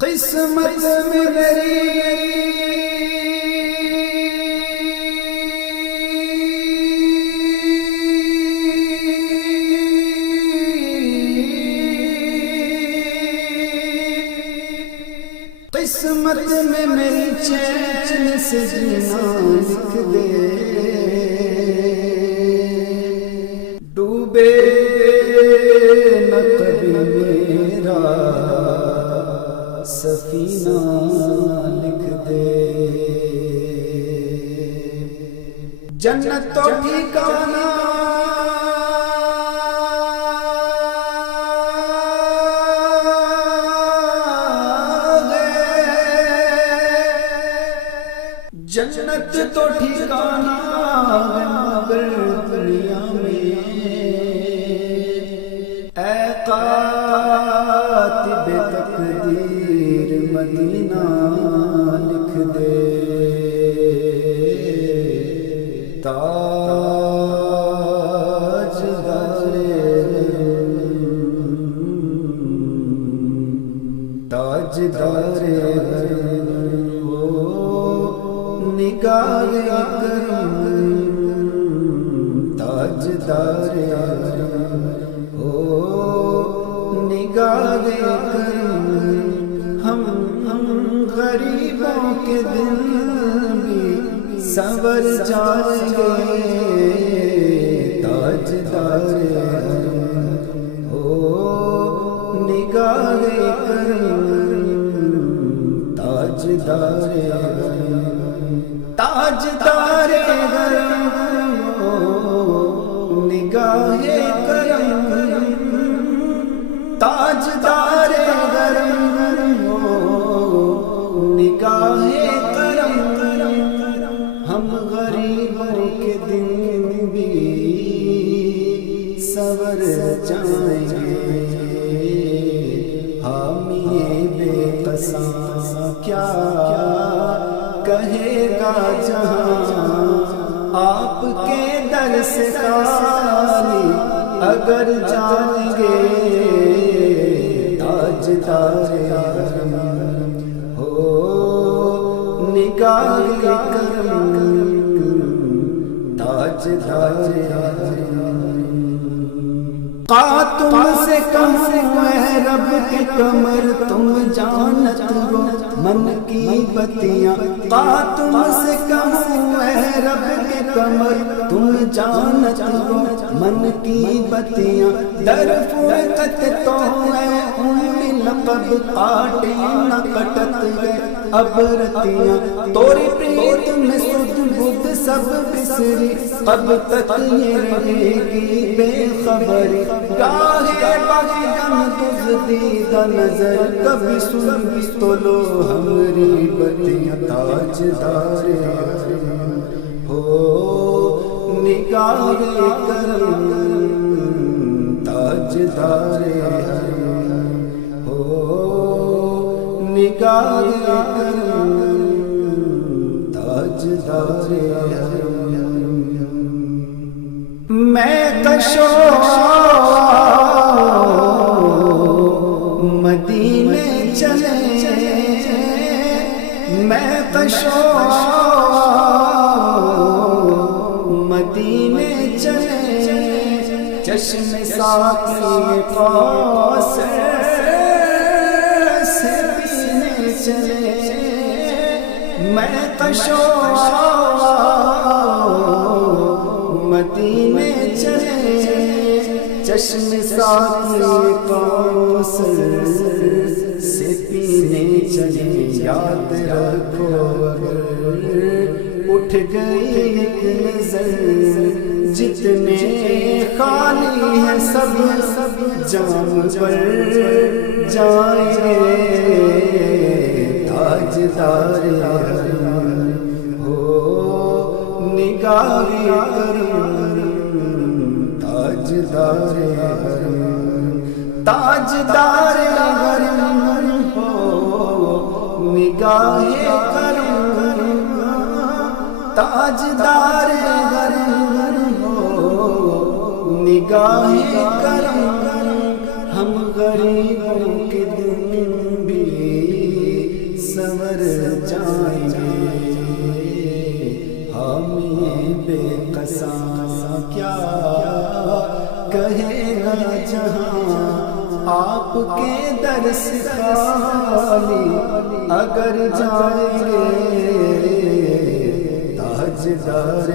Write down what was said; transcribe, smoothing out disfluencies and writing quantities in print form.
قسمت میں میری قسمت میں میری چین سے جینا لکھ دے، ڈوبے نہ کبھی میرا سفینہ لکھ دے، جنت تو ٹھکانہ جنت تو ٹھکانہ ہے مگر دنیا میں اے کاتب تقدیر مدینہ لکھ دے، تاجدار نگاہ کرم، تاجدار او نگاہ کرم، ہم غریبوں کے دل بھی سنور جائیں گے، تاجدار او نگاہ کرم، تاجدار تاجدار کرم نگاہ کرم، تاجدار کرم نگاہ کرم، ہم غریبوں کے دن بھی سنور جائیں گے، حامی بے قصاں کیا کہے گا جہاں، آپ کے در سے خالی اگر جائیں گے، تاجدار ہو نگاہ کرم، تاجدار تم سے کم ہے رب کی کمر، تم جانت ہو من کی بتیاں، تم سے کم ہے رب کی کمر، تم جانت ہو من کی بتیاں، در فرقت تو ہے انہی لقب کاٹے نہ کٹت گئے اب رتیاں، توری پریت میں سدھ بدھ سب بسری، کب تک یہ رہے گی بے خبری، گاہے باغم دزدیدہ نظر، کبھی سن بھی تو لو ہمری بتیاں، تاجدار ہو نگاہ کرم، تاجدار ہو نگاہ کرم، تاجدار میں کشو مدینے چلے، میں کشو مدینے چلے، چشم ساقی کوثر سے پینے چلے، میں کشو مدینے چلے، چشم ساقی کوثر سے پینے چلے، یاد رکھو اگر اٹھ گئی ایک نظر، جتنے خالی ہیں سب جام پر جائیں گے، تاجدار ہو نگاہ کرم، تاجدار تاجدار ہو نگاہ کرم، تاجدار ہو نگاہ کرم، ہم غریبوں کے دن بھی بے قصاں کیا کہے گا جہاں آپ کے در سے خالی اگر جائیں گے تاجدار